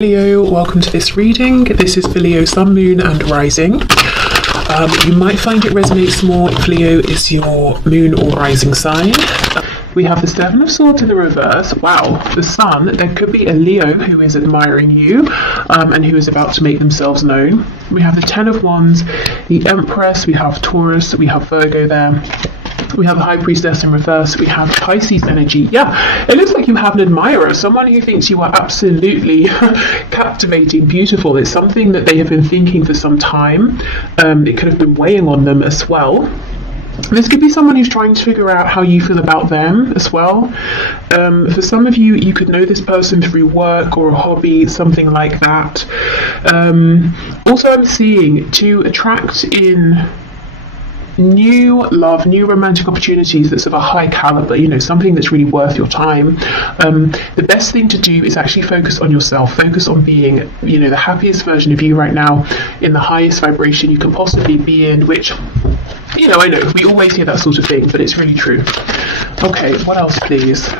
Leo, welcome to this reading. This is for Leo, Sun, Moon and Rising. You might find it resonates more if Leo is your moon or rising sign. We have the Seven of Swords in the reverse. Wow, the Sun. There could be a Leo who is admiring you and who is about to make themselves known. We have the Ten of Wands, the Empress, we have Taurus, we have Virgo there. We have the High Priestess in reverse. We have Pisces energy. Yeah, it looks like you have an admirer, someone who thinks you are absolutely captivating, beautiful. It's something that they have been thinking for some time. It could have been weighing on them as well. This could be someone who's trying to figure out how you feel about them as well. For some of you, you could know this person through work or a hobby, something like that. Also, I'm seeing to attract in new love, new romantic opportunities that's of a high caliber, something that's really worth your time. The best thing to do is actually focus on yourself, focus on being, the happiest version of you right now, in the highest vibration you can possibly be in, which, I know we always hear that sort of thing, but it's really true. Okay, what else, please?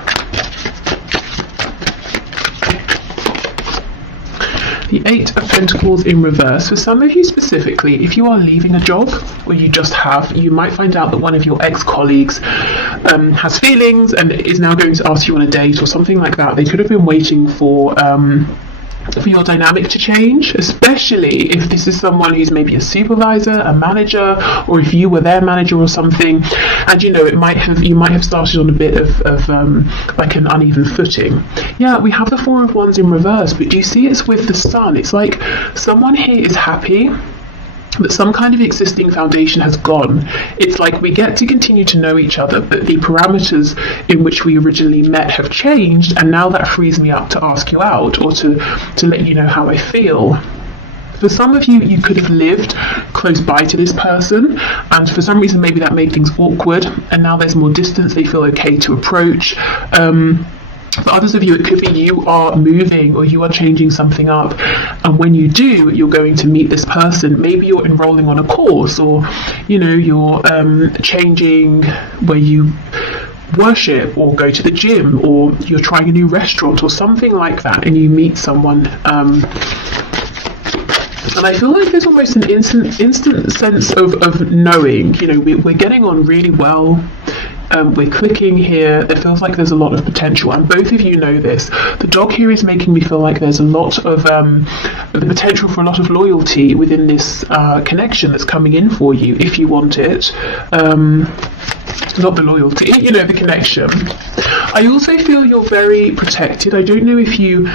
The Eight of Pentacles in reverse. For some of you specifically, if you are leaving a job, or you just have, you might find out that one of your ex-colleagues has feelings and is now going to ask you on a date or something like that. They could have been waiting for your dynamic to change, especially if this is someone who's maybe a supervisor, a manager, or if you were their manager or something, and you might have started on a bit of like an uneven footing. Yeah, we have the Four of Wands in reverse, but do you see it's with the Sun? It's like someone here is happy that some kind of existing foundation has gone. It's like we get to continue to know each other, but the parameters in which we originally met have changed, and now that frees me up to ask you out or to let you know how I feel. For some of you, you could have lived close by to this person, and for some reason maybe that made things awkward, and now there's more distance, they feel okay to approach. For others of you, it could be you are moving or you are changing something up, and when you do, you're going to meet this person. Maybe you're enrolling on a course, or you're changing where you worship or go to the gym, or you're trying a new restaurant or something like that, and you meet someone. And I feel like there's almost an instant sense of knowing. We're getting on really well. We're clicking here. It feels like there's a lot of potential, and both of you know this. The dog here is making me feel like there's a lot of the potential for a lot of loyalty within this connection that's coming in for you, if you want it. Not the loyalty, the connection. I also feel you're very protected. I don't know if you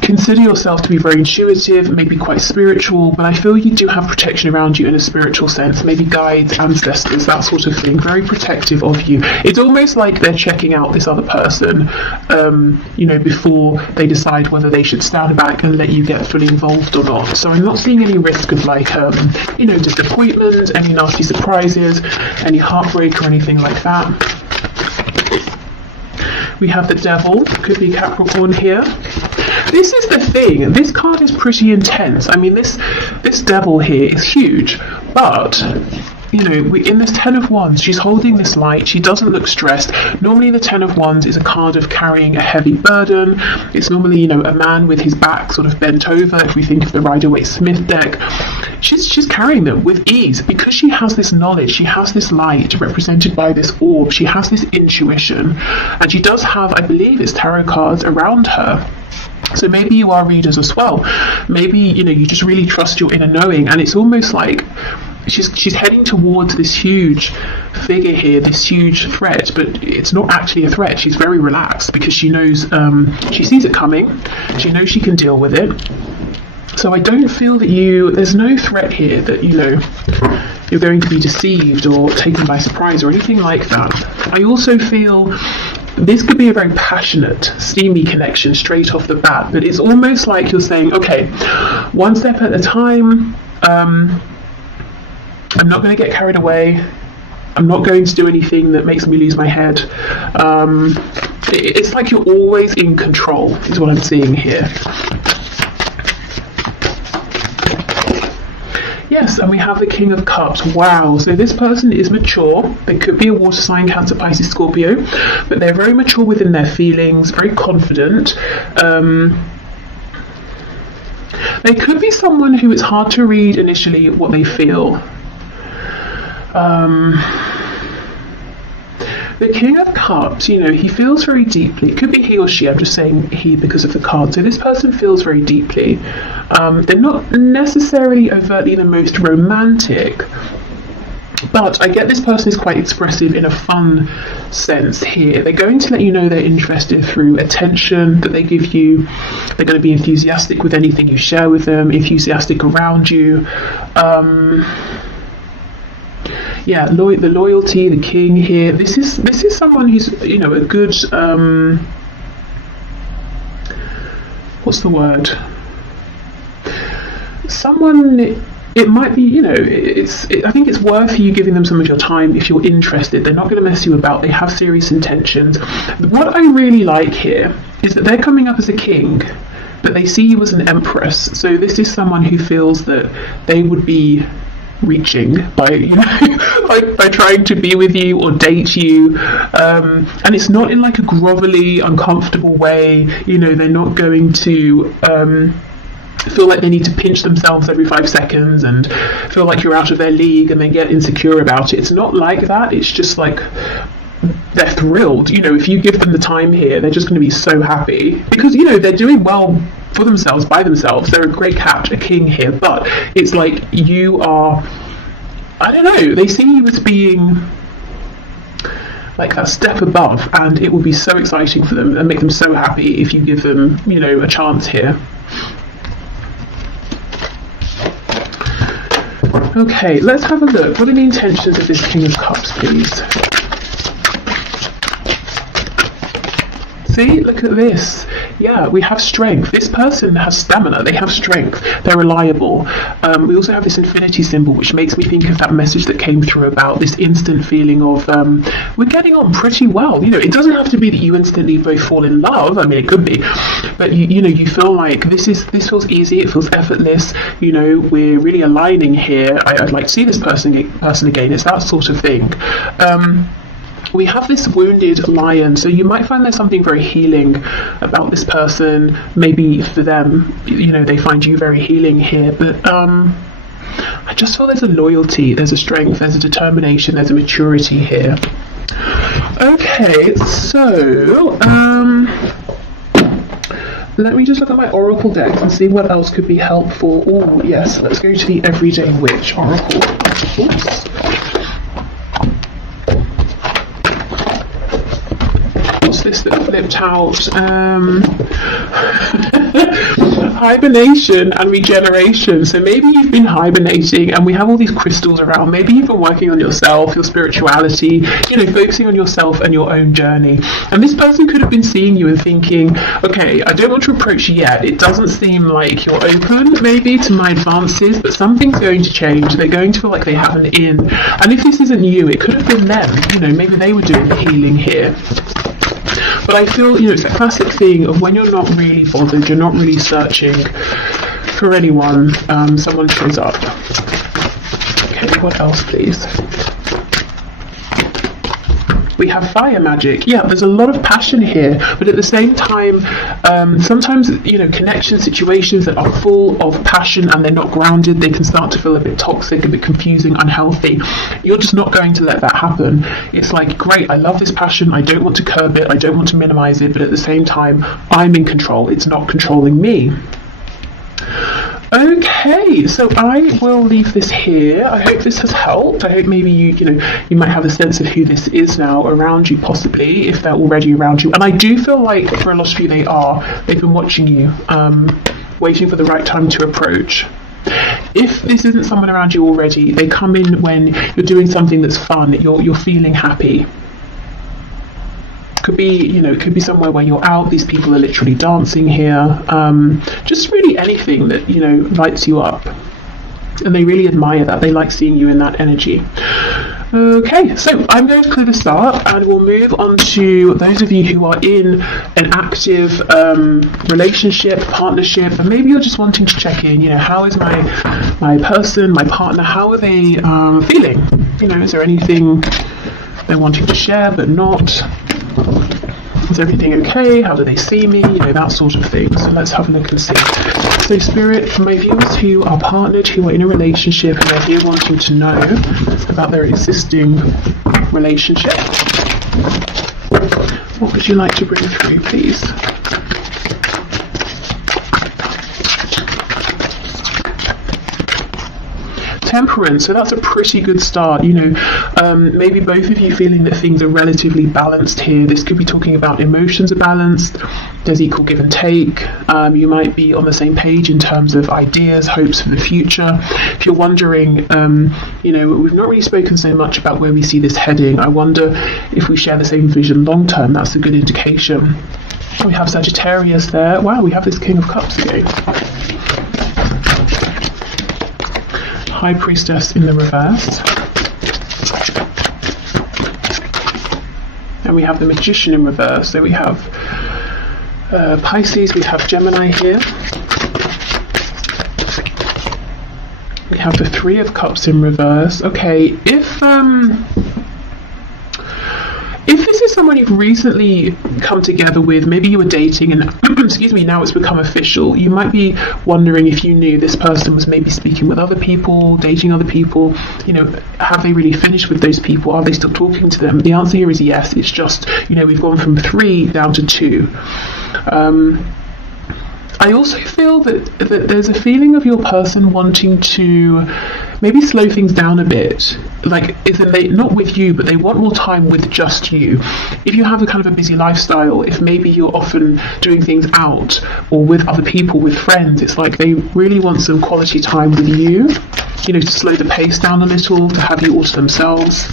consider yourself to be very intuitive, maybe quite spiritual, but I feel you do have protection around you in a spiritual sense, maybe guides, ancestors, that sort of thing, very protective of you. It's almost like they're checking out this other person, before they decide whether they should stand back and let you get fully involved or not. So I'm not seeing any risk of disappointment, any nasty surprises, any heartbreak or anything like that. We have the Devil, could be Capricorn here. This is the thing, this card is pretty intense. I mean, this Devil here is huge, but in this Ten of Wands, she's holding this light. She doesn't look stressed. Normally the Ten of Wands is a card of carrying a heavy burden. It's normally, a man with his back sort of bent over, if we think of the Rider-Waite-Smith deck. She's carrying them with ease because she has this knowledge, she has this light represented by this orb, she has this intuition, and she does have, I believe it's tarot cards around her. So maybe you are readers as well. Maybe, you just really trust your inner knowing, and it's almost like she's heading towards this huge figure here, this huge threat, but it's not actually a threat. She's very relaxed because she knows, she sees it coming, she knows she can deal with it. So I don't feel that there's no threat here that, you're going to be deceived or taken by surprise or anything like that. I also feel this could be a very passionate, steamy connection straight off the bat, but it's almost like you're saying, okay, one step at a time, I'm not going to get carried away, I'm not going to do anything that makes me lose my head. It's like you're always in control, is what I'm seeing here. Yes, and we have the King of Cups. Wow, so this person is mature. They could be a water sign, Cancer, Pisces, Scorpio, but they're very mature within their feelings, very confident. They could be someone who it's hard to read initially what they feel. The King of Cups, you know, he feels very deeply. It could be he or she. I'm just saying he because of the card. So this person feels very deeply. They're not necessarily overtly the most romantic, but I get this person is quite expressive in a fun sense here. They're going to let you know they're interested through attention that they give you. They're going to be enthusiastic with anything you share with them, enthusiastic around you. Yeah, the loyalty, the king here. This is someone who's, you know, a good what's the word? Someone. It might be, you know, I think it's worth you giving them some of your time if you're interested. They're not going to mess you about. They have serious intentions. What I really like here is that they're coming up as a king, but they see you as an empress. So this is someone who feels that they would be reaching by, you know, by trying to be with you or date you, and it's not in like a grovelly, uncomfortable way. You know, they're not going to feel like they need to pinch themselves every 5 seconds and feel like you're out of their league and they get insecure about it. It's not like that. It's just like they're thrilled. You know, if you give them the time here, they're just going to be so happy because, you know, they're doing well for themselves, by themselves. They're a great cat, a king here, but it's like you are, I don't know, they see you as being like that step above, and it will be so exciting for them and make them so happy if you give them, you know, a chance here. Okay, let's have a look. What are the intentions of this King of Cups, please? See, look at this. Yeah, we have strength. This person has stamina. They have strength. They're reliable. We also have this infinity symbol, which makes me think of that message that came through about this instant feeling of we're getting on pretty well. You know, it doesn't have to be that you instantly both fall in love. I mean, it could be, but you know, you feel like this feels easy. It feels effortless. You know, we're really aligning here. I'd like to see this person again. It's that sort of thing. We have this wounded lion, so you might find there's something very healing about this person. Maybe for them, you know, they find you very healing here, but I just feel there's a loyalty, there's a strength, there's a determination, there's a maturity here. Okay, so let me just look at my oracle deck and see what else could be helpful. Oh yes, let's go to the Everyday Witch oracle. Oops. This that flipped out. Hibernation and regeneration. So maybe you've been hibernating and we have all these crystals around. Maybe you've been working on yourself, your spirituality, you know, focusing on yourself and your own journey. And this person could have been seeing you and thinking, okay, I don't want to approach you yet. It doesn't seem like you're open maybe to my advances, but something's going to change. They're going to feel like they have an in. And if this isn't you, it could have been them. You know, maybe they were doing the healing here. But I feel, you know, it's that classic thing of when you're not really bothered, you're not really searching for anyone, someone shows up. Okay, what else, please? We have fire magic. Yeah, there's a lot of passion here, but at the same time, sometimes, you know, connection situations that are full of passion and they're not grounded, they can start to feel a bit toxic, a bit confusing, unhealthy. You're just not going to let that happen. It's like, great, I love this passion, I don't want to curb it, I don't want to minimize it, but at the same time, I'm in control, it's not controlling me. Okay, so I will leave this here. I hope this has helped. I hope maybe you might have a sense of who this is now around you, possibly, if they're already around you. And I do feel like for a lot of you they've been watching you, waiting for the right time to approach. If this isn't someone around you already, they come in when you're doing something that's fun, you're feeling happy. Could be, you know, it could be somewhere where you're out, these people are literally dancing here, just really anything that, you know, lights you up. And they really admire that, they like seeing you in that energy. Okay, so I'm going to clear this up and we'll move on to those of you who are in an active relationship, partnership, and maybe you're just wanting to check in, you know, how is my person, my partner, how are they feeling? You know, is there anything they're wanting to share but not? Is everything okay? How do they see me? You know, that sort of thing. So let's have a look and see. So Spirit, for my viewers who are partnered, who are in a relationship, and they're here wanting to know about their existing relationship, what would you like to bring through, please? Temperance, so that's a pretty good start. You know, maybe both of you feeling that things are relatively balanced here. This could be talking about emotions are balanced, there's equal give and take. You might be on the same page in terms of ideas, hopes for the future. If you're wondering, you know, we've not really spoken so much about where we see this heading. I wonder if we share the same vision long term. That's a good indication. We have Sagittarius there. Wow, we have this King of Cups again. High Priestess in the reverse. And we have the Magician in reverse. So we have Pisces, we have Gemini here. We have the Three of Cups in reverse. Okay, if this is someone you've recently come together with, maybe you were dating and excuse me, now it's become official, you might be wondering if you knew this person was maybe speaking with other people, dating other people. You know, have they really finished with those people? Are they still talking to them? The answer here is yes. It's just, you know, we've gone from 3 down to 2. I also feel that there's a feeling of your person wanting to maybe slow things down a bit. Like, isn't they not with you, but they want more time with just you. If you have a kind of a busy lifestyle, if maybe you're often doing things out or with other people, with friends, it's like they really want some quality time with you, you know, to slow the pace down a little, to have you all to themselves.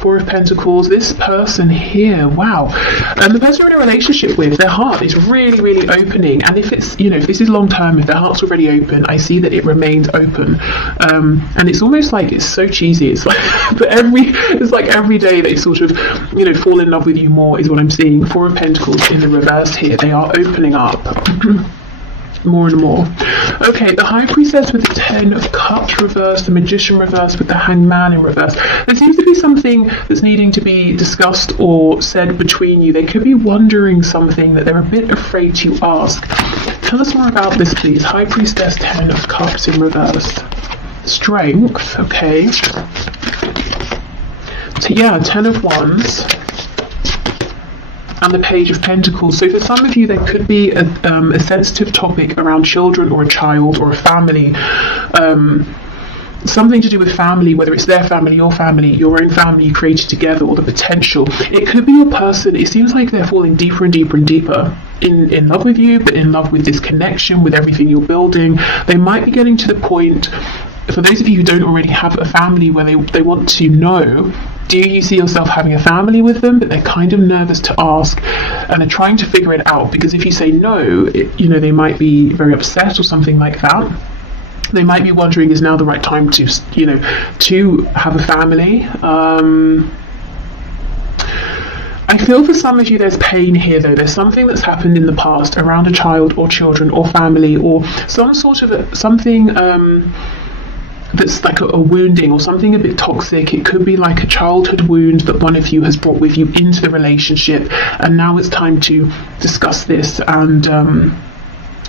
Four of Pentacles, this person here, wow. And the person you're in a relationship with, their heart is really, really opening. And if it's, you know, if this is long term, if their heart's already open, I see that it remains open. And it's almost like, it's so cheesy. It's like, but it's like every day they sort of, you know, fall in love with you more is what I'm seeing. Four of Pentacles in the reverse here, they are opening up. More and more. Okay, the High Priestess with the 10 of Cups reverse, the Magician reverse with the Hanged Man in reverse. There seems to be something that's needing to be discussed or said between you. They could be wondering something that they're a bit afraid to ask. Tell us more about this, please. High Priestess, 10 of Cups in reverse. Strength, okay. So yeah, 10 of Wands. And the Page of Pentacles. So for some of you, there could be a sensitive topic around children or a child or a family, something to do with family, whether it's their family, your own family you created together, or the potential. It could be your person. It seems like they're falling deeper and deeper and deeper in love with you, but in love with this connection, with everything you're building. They might be getting to the point, for those of you who don't already have a family, where they want to know, do you see yourself having a family with them? But they're kind of nervous to ask, and they're trying to figure it out, because if you say no, you know, they might be very upset or something like that. They might be wondering, is now the right time to, you know, to have a family? I feel for some of you there's pain here though. There's something that's happened in the past around a child or children or family, or some sort of something that's like a wounding or something a bit toxic. It could be like a childhood wound that one of you has brought with you into the relationship, and now it's time to discuss this and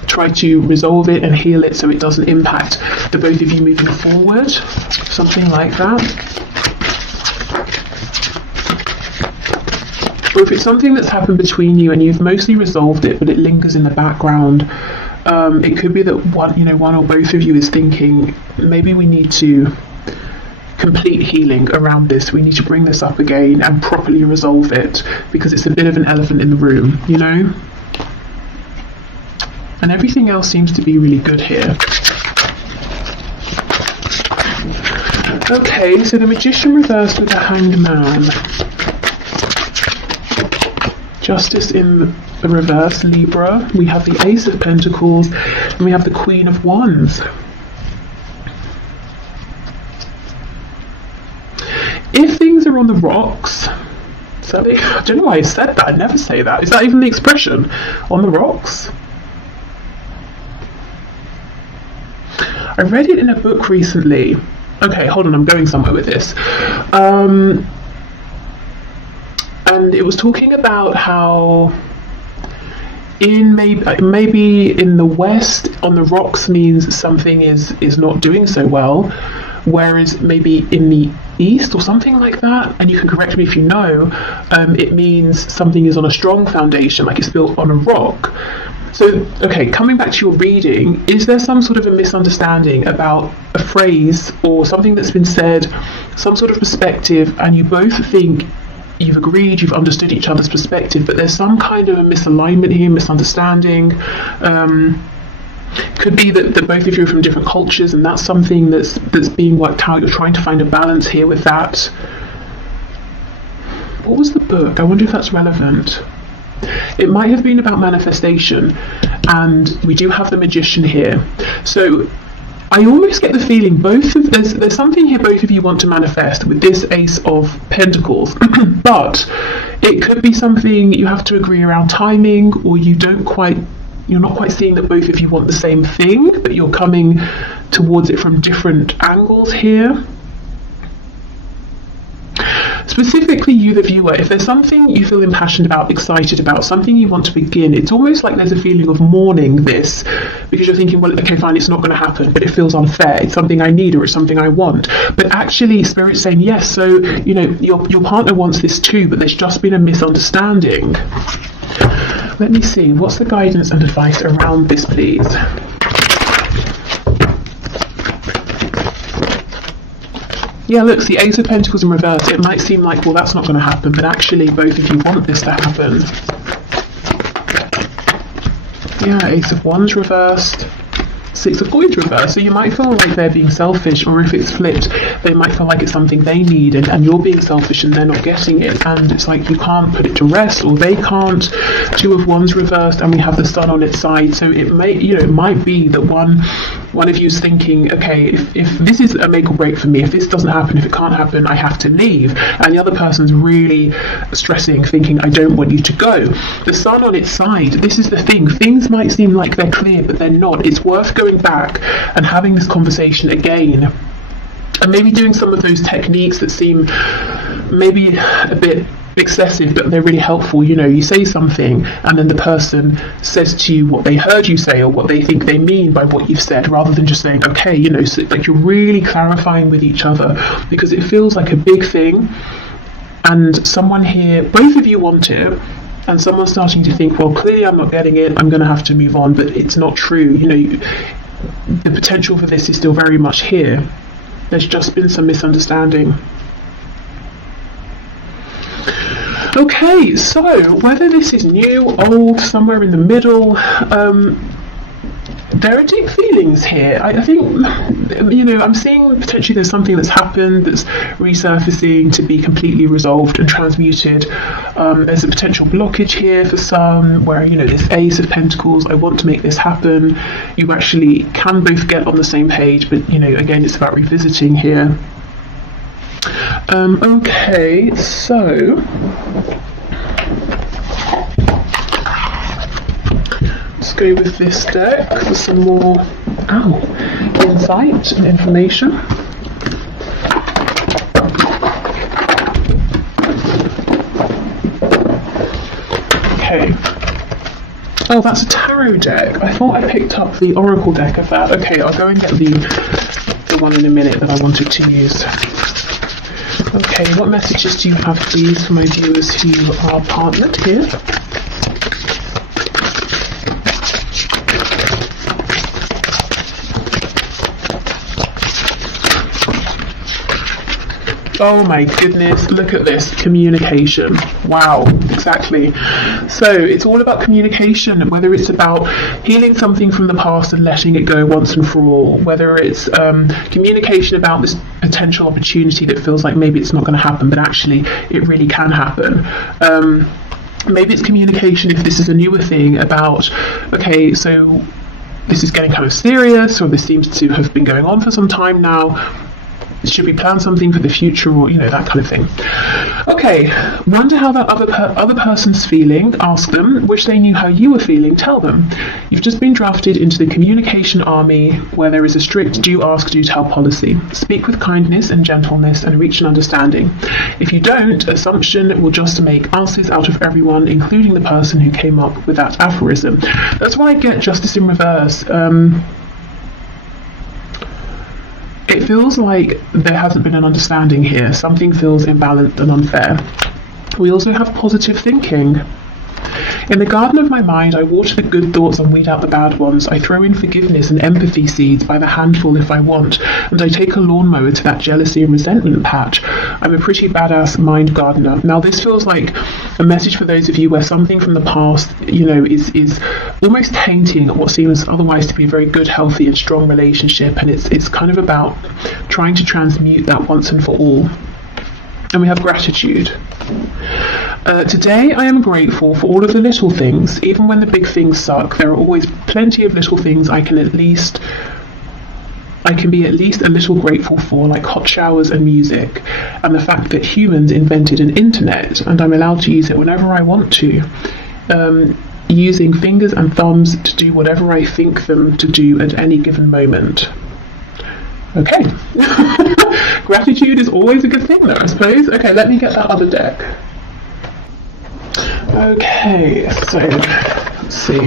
try to resolve it and heal it so it doesn't impact the both of you moving forward. Something like that. Or if it's something that's happened between you and you've mostly resolved it, but it lingers in the background. It could be that one or both of you is thinking, maybe we need to complete healing around this. We need to bring this up again and properly resolve it, because it's a bit of an elephant in the room, you know? And everything else seems to be really good here. Okay, so the Magician reversed with the Hanged Man. Justice in the reverse, Libra. We have the Ace of Pentacles, and we have the Queen of Wands. If things are on the rocks, so I don't know why I said that. I'd never say that. Is that even the expression? On the rocks? I read it in a book recently. Okay, hold on, I'm going somewhere with this. and it was talking about how in maybe in the West, on the rocks means something is not doing so well, whereas maybe in the East or something like that, and you can correct me if you know, it means something is on a strong foundation, like it's built on a rock. So, okay, coming back to your reading, is there some sort of a misunderstanding about a phrase or something that's been said, some sort of perspective, and you both think you've agreed, you've understood each other's perspective, but there's some kind of a misalignment here, misunderstanding? Could be that both of you are from different cultures, and that's something that's being worked out. You're trying to find a balance here with that. What was the book? I wonder if that's relevant. It might have been about manifestation, and we do have the Magician here. So I almost get the feeling there's something here both of you want to manifest with this Ace of Pentacles, but it could be something you have to agree around timing, or you're not quite seeing that both of you want the same thing, but you're coming towards it from different angles here. Specifically you, the viewer, if there's something you feel impassioned about, excited about, something you want to begin, it's almost like there's a feeling of mourning this, because you're thinking, well, okay, fine, it's not going to happen, but it feels unfair, it's something I need or it's something I want. But actually Spirit's saying, yes, so, you know, your partner wants this too, but there's just been a misunderstanding. Let me see, what's the guidance and advice around this, please? Yeah, look, the Ace of Pentacles in reverse. It might seem like, well, that's not going to happen, but actually both of you want this to happen. Yeah, Ace of Wands reversed. Six of Coins reversed. So you might feel like they're being selfish, or if it's flipped, they might feel like it's something they need, and you're being selfish and they're not getting it, and it's like you can't put it to rest, or they can't. Two of Wands reversed, and we have the Sun on its side. So it might be that one of you is thinking, okay, if this is a make or break for me, if this doesn't happen, if it can't happen, I have to leave, and the other person's really stressing, thinking, I don't want you to go. The Sun on its side, this is the thing, things might seem like they're clear, but they're not. It's worth going back and having this conversation again, and maybe doing some of those techniques that seem maybe a bit excessive, but they're really helpful. You know, you say something and then the person says to you what they heard you say, or what they think they mean by what you've said, rather than just saying, okay, you know, so like you're really clarifying with each other, because it feels like a big thing, and someone here, both of you want it, and someone's starting to think, well, clearly I'm not getting it, I'm going to have to move on, but it's not true. You know, the potential for this is still very much here. There's just been some misunderstanding. Okay, so whether this is new, old, somewhere in the middle, there are deep feelings here. I think, you know, I'm seeing potentially there's something that's happened that's resurfacing to be completely resolved and transmuted. There's a potential blockage here for some, where, you know, this Ace of Pentacles, I want to make this happen. You actually can both get on the same page, but, you know, again, it's about revisiting here. Okay, so let's go with this deck for some more insight and information. Okay. Oh, that's a tarot deck. I thought I picked up the oracle deck of that. Okay, I'll go and get the one in a minute that I wanted to use. Okay, what messages do you have, please, for my viewers who are partnered here? Oh my goodness, look at this, communication. Wow, exactly. So it's all about communication, whether it's about healing something from the past and letting it go once and for all, whether it's communication about this potential opportunity that feels like maybe it's not going to happen, but actually it really can happen. Maybe it's communication, if this is a newer thing, about, okay, so this is getting kind of serious, or this seems to have been going on for some time now. should we plan something for the future, or that kind of thing. Okay, wonder how that other person's feeling. Ask them. Wish they knew how you were feeling. Tell them. You've just been drafted into the communication army, where there is a strict do ask, do tell policy. Speak with kindness and gentleness and reach an understanding. If you don't, assumption will just make asses out of everyone, including the person who came up with that aphorism. That's why I get justice in reverse. It feels like there hasn't been an understanding here. Something feels imbalanced and unfair. We also have positive thinking. In the garden of my mind, I water the good thoughts and weed out the bad ones. I throw in forgiveness and empathy seeds by the handful if I want, and I take a lawnmower to that jealousy and resentment patch. I'm a pretty badass mind gardener. Now, this feels like a message for those of you where something from the past, is almost tainting what seems otherwise to be a very good, healthy, and strong relationship, and it's kind of about trying to transmute that once and for all. And we have gratitude. Today I am grateful for all of the little things. Even when the big things suck, there are always plenty of little things I can be at least a little grateful for, like hot showers and music, and the fact that humans invented an internet and I'm allowed to use it whenever I want to, using fingers and thumbs to do whatever I think them to do at any given moment. Okay. Gratitude is always a good thing though, I suppose. Okay, let me get that other deck. Okay, so let's see.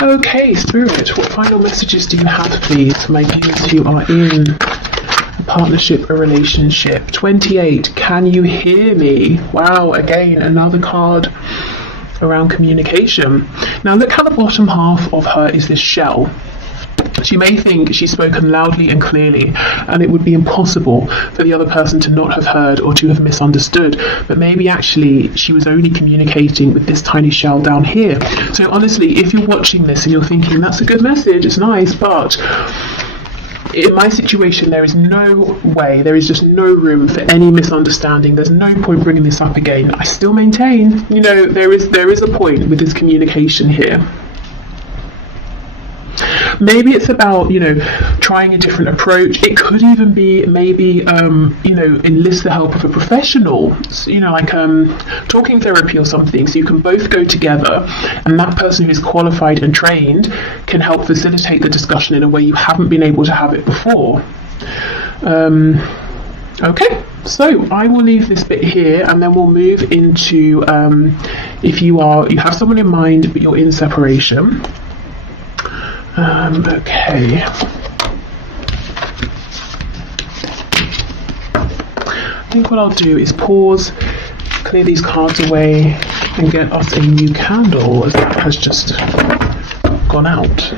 Okay, Spirit, what final messages do you have, please, for my viewers who are in a partnership, a relationship? 28, can you hear me? Wow, again, another card around communication. Now look how the bottom half of her is this shell. She may think she's spoken loudly and clearly, and it would be impossible for the other person to not have heard or to have misunderstood, but maybe actually she was only communicating with this tiny shell down here. So honestly, if you're watching this and you're thinking, that's a good message, it's nice, but in my situation, there is no way, there is just no room for any misunderstanding. There's no point bringing this up again. I still maintain, there is a point with this communication here. Maybe it's about, trying a different approach. It could even be maybe, enlist the help of a professional, like talking therapy or something, so you can both go together and that person who's qualified and trained can help facilitate the discussion in a way you haven't been able to have it before. Okay, so I will leave this bit here and then we'll move into if you have someone in mind but you're in separation. Okay. I think what I'll do is pause, clear these cards away, and get us a new candle as that has just gone out.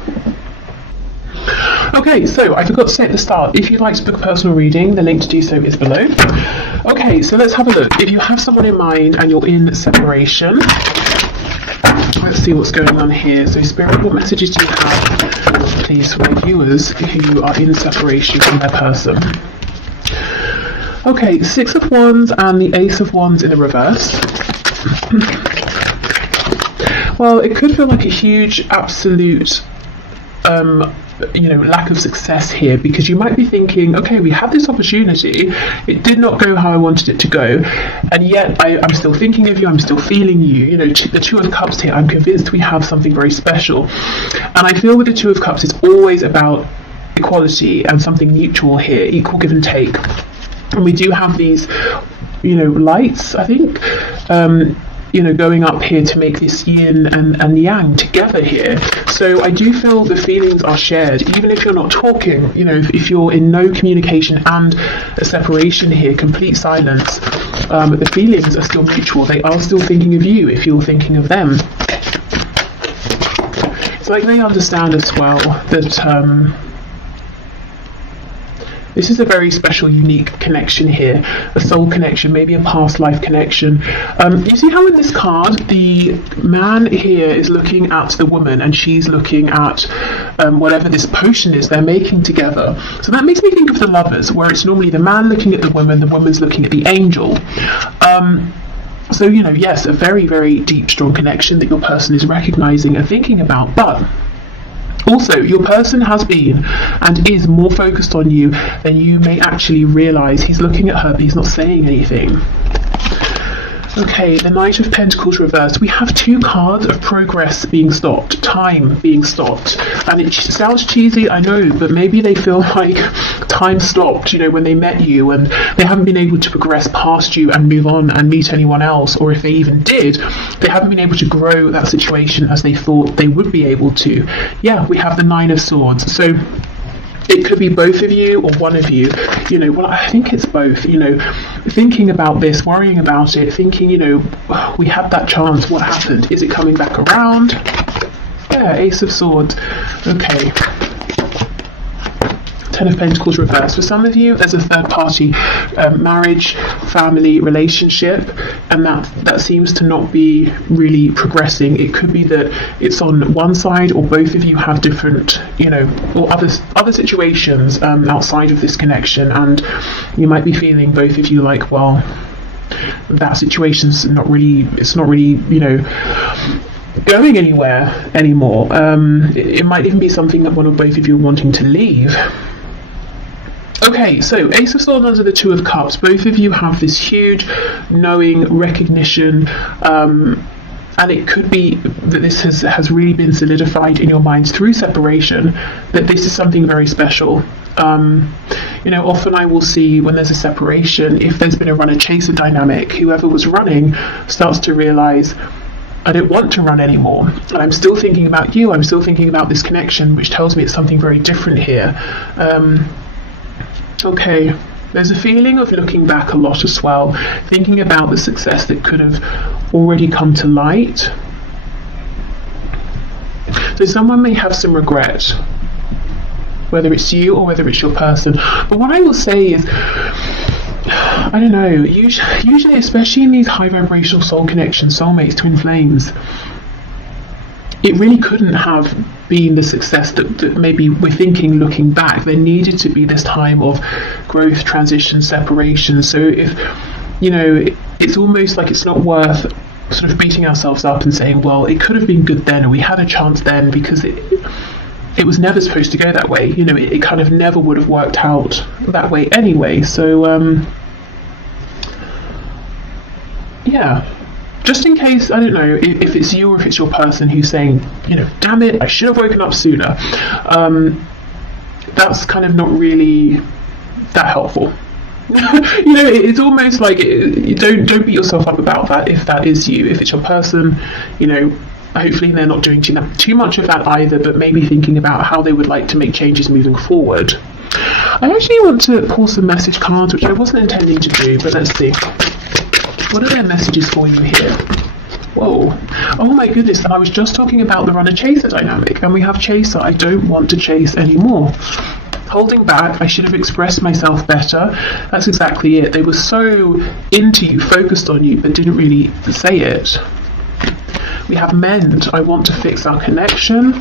Okay, so I forgot to say at the start, if you'd like to book a personal reading, the link to do so is below. Okay, so let's have a look. If you have someone in mind and you're in separation, let's see what's going on here. So Spirit, what messages do you have, please, for my viewers who are in separation from their person? Okay, 6 of Wands and the Ace of Wands in the reverse. Well, it could feel like a huge, absolute lack of success here, because you might be thinking, okay, we had this opportunity, it did not go how I wanted it to go, and yet I'm still thinking of you, I'm still feeling you. The Two of Cups here, I'm convinced we have something very special, and I feel with the Two of Cups it's always about equality and something mutual here, equal give and take, and we do have these lights, I think, going up here to make this yin and yang together here. So I do feel the feelings are shared, even if you're not talking, if you're in no communication and a separation here, complete silence, the feelings are still mutual. They are still thinking of you if you're thinking of them. It's like they understand as well that this is a very special, unique connection here, a soul connection, maybe a past life connection. You see how in this card, the man here is looking at the woman and she's looking at whatever this potion is they're making together. So that makes me think of the Lovers, where it's normally the man looking at the woman's looking at the angel. So, yes, a very, very deep, strong connection that your person is recognizing and thinking about. But also, your person has been and is more focused on you than you may actually realize. He's looking at her, but he's not saying anything. Okay, the Knight of Pentacles reversed. We have 2 cards of progress being stopped, time being stopped. And it sounds cheesy, I know, but maybe they feel like time stopped, when they met you, and they haven't been able to progress past you and move on and meet anyone else. Or if they even did, they haven't been able to grow that situation as they thought they would be able to. Yeah, we have the 9 of Swords. So it could be both of you or one of you, well, I think it's both, thinking about this, worrying about it, thinking, we had that chance, what happened? Is it coming back around? Yeah, Ace of Swords. Okay. 10 of Pentacles reversed. For some of you, there's a third party marriage, family relationship, and that seems to not be really progressing. It could be that it's on one side, or both of you have different, or other situations outside of this connection, and you might be feeling, both of you, like, well, that situation's not really, going anywhere anymore. It might even be something that one or both of you are wanting to leave. Okay, so Ace of Swords under the 2 of Cups. Both of you have this huge knowing, recognition, and it could be that this has really been solidified in your minds through separation, that this is something very special. Often I will see when there's a separation, if there's been a runner-chaser dynamic, whoever was running starts to realize, I don't want to run anymore, and I'm still thinking about you, I'm still thinking about this connection, which tells me it's something very different here. Okay, there's a feeling of looking back a lot as well, thinking about the success that could have already come to light. So someone may have some regret, whether it's you or whether it's your person. But what I will say is, I don't know, usually, especially in these high vibrational soul connections, soulmates, twin flames, it really couldn't have been the success that maybe we're thinking looking back. There needed to be this time of growth, transition, separation. So if, it's almost like it's not worth sort of beating ourselves up and saying, well, it could have been good then, or we had a chance then, because it was never supposed to go that way. It kind of never would have worked out that way anyway. So, yeah. Just in case, I don't know, if it's you or if it's your person who's saying, damn it, I should have woken up sooner. That's kind of not really that helpful. It's almost like, don't beat yourself up about that if that is you. If it's your person, hopefully they're not doing too much of that either, but maybe thinking about how they would like to make changes moving forward. I actually want to pull some message cards, which I wasn't intending to do, but let's see. What are their messages for you here? Whoa. Oh my goodness, and I was just talking about the runner-chaser dynamic, and we have chaser. I don't want to chase anymore. Holding back, I should have expressed myself better. That's exactly it. They were so into you, focused on you, but didn't really say it. We have mend. I want to fix our connection.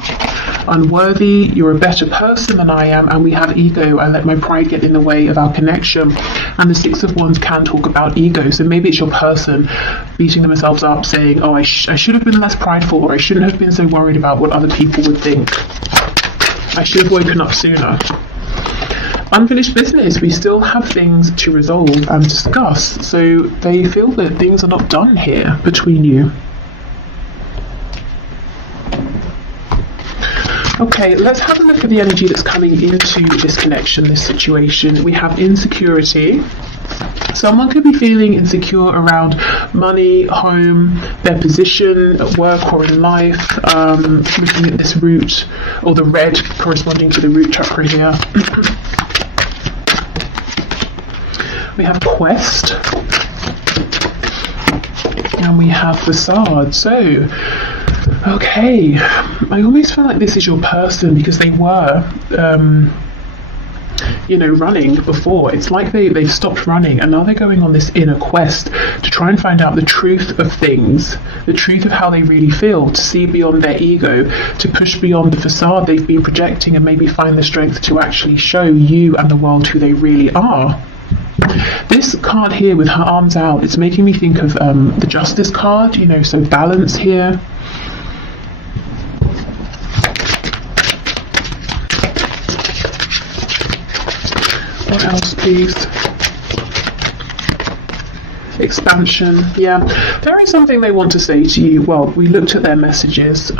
Unworthy. You're a better person than I am. And we have ego. I let my pride get in the way of our connection. And the 6 of Wands can talk about ego. So maybe it's your person beating themselves up, saying, oh, I should have been less prideful, or I shouldn't have been so worried about what other people would think. I should have woken up sooner. Unfinished business. We still have things to resolve and discuss. So they feel that things are not done here between you. Okay, let's have a look at the energy that's coming into this connection, this situation. We have insecurity. Someone could be feeling insecure around money, home, their position at work or in life. Looking at this root, or the red corresponding to the root chakra here. We have quest. And we have facade. So, okay, I almost feel like this is your person because they were, running before. It's like they've stopped running and now they're going on this inner quest to try and find out the truth of things, the truth of how they really feel, to see beyond their ego, to push beyond the facade they've been projecting and maybe find the strength to actually show you and the world who they really are. This card here with her arms out, it's making me think of the Justice card, you know, so balance here. What else, please? Expansion. Yeah, there is something they want to say to you. Well, we looked at their messages.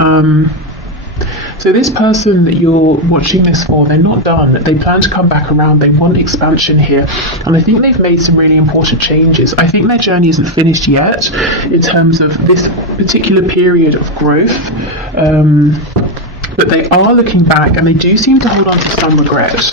So this person that you're watching this for, they're not done. They plan to come back around. They want expansion here. And I think they've made some really important changes. I think their journey isn't finished yet in terms of this particular period of growth. But they are looking back, and they do seem to hold on to some regret.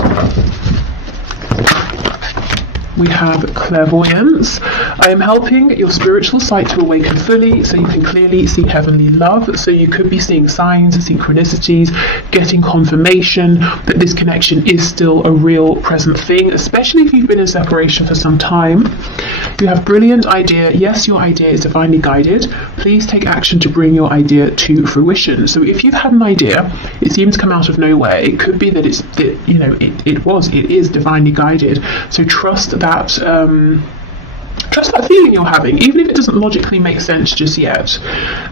We have clairvoyance. I am helping your spiritual sight to awaken fully so you can clearly see heavenly love. So you could be seeing signs, synchronicities, getting confirmation that this connection is still a real present thing, especially if you've been in separation for some time. You have brilliant idea. Yes, your idea is divinely guided. Please take action to bring your idea to fruition. So if you've had an idea, it seems to come out of nowhere. It could be that it is divinely guided. So trust that feeling you're having, even if it doesn't logically make sense just yet.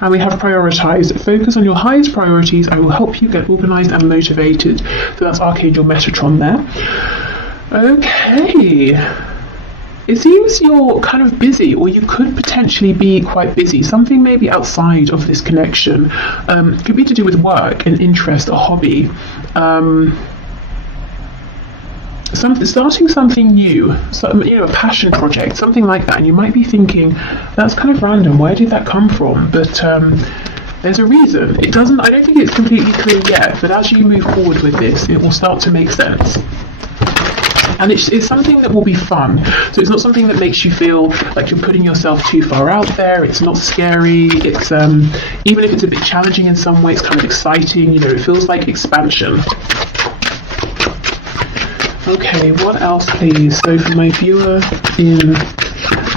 And we have prioritized. Focus on your highest priorities. I will help you get organized and motivated. So that's Archangel Metatron there. Okay. It seems you're kind of busy, or you could potentially be quite busy. Something maybe outside of this connection. Could be to do with work, an interest, a hobby. Starting something new, a passion project, something like that, and you might be thinking, that's kind of random, where did that come from? But there's a reason. I don't think it's completely clear yet, but as you move forward with this, it will start to make sense. And it's something that will be fun. So it's not something that makes you feel like you're putting yourself too far out there. It's not scary. It's even if it's a bit challenging in some way, it's kind of exciting. It feels like expansion. Okay, what else, please? So for my viewer in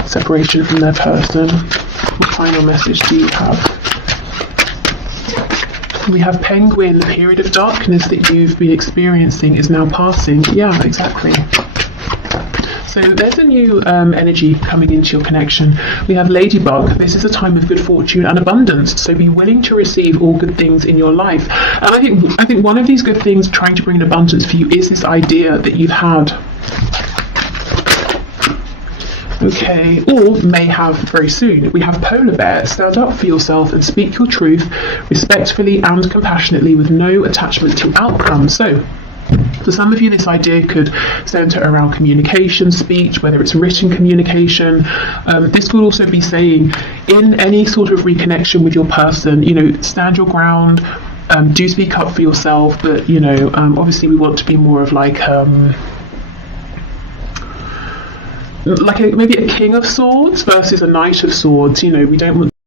separation from their person, what final message do you have? We have Penguin. The period of darkness that you've been experiencing is now passing. Yeah, exactly. So there's a new energy coming into your connection. We have Ladybug. This is a time of good fortune and abundance. So be willing to receive all good things in your life. And I think one of these good things trying to bring an abundance for you is this idea that you've had. Okay, or may have very soon. We have Polar Bear. Stand up for yourself and speak your truth respectfully and compassionately with no attachment to outcome. So for some of you, this idea could center around communication, speech, whether it's written communication. This could also be saying, in any sort of reconnection with your person, stand your ground, do speak up for yourself, but, obviously we want to be more of maybe a King of Swords versus a Knight of Swords. We don't want